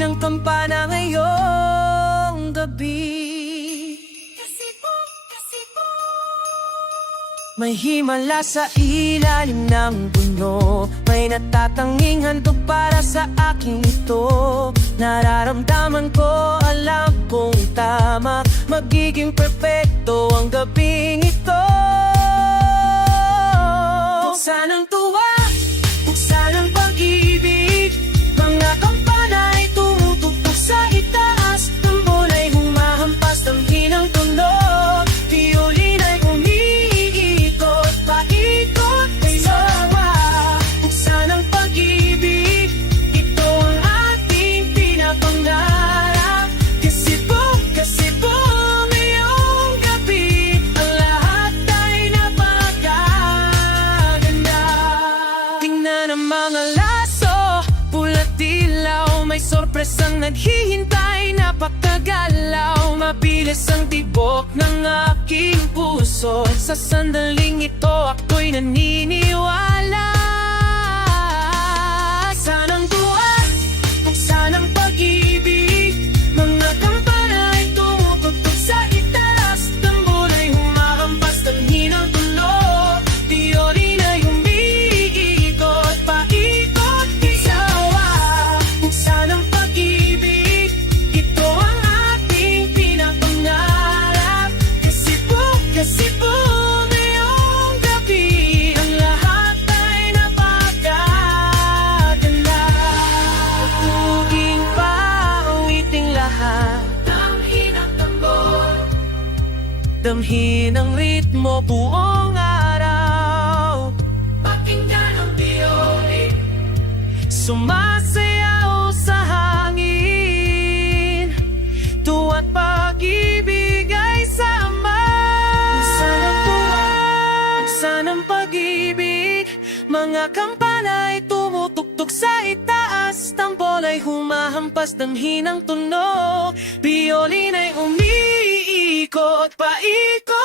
ng kampana ngayong gabi. May himala sa ilalim ng puno May natatanging handog para sa akin ito. Nararamdaman ko, alam kong tama. Magiging perpekto ang gabing ito. Dilaw May sorpresang naghihintay, napakagalaw Mabilis ang tibok ng aking puso. Sa sandaling ito ako'y naniniwala Damhin ang ritmo buong araw. Pakinggan ang violin Sumasayaw sa hangin. Tuwa't pag-ibig ay sama Sanang tuwa, sanang pag-ibig. Mga kampanay tumutugtog sa itaas. Tambol ay humahampas ng hinang tunog. Violin ay Ikot pa ikot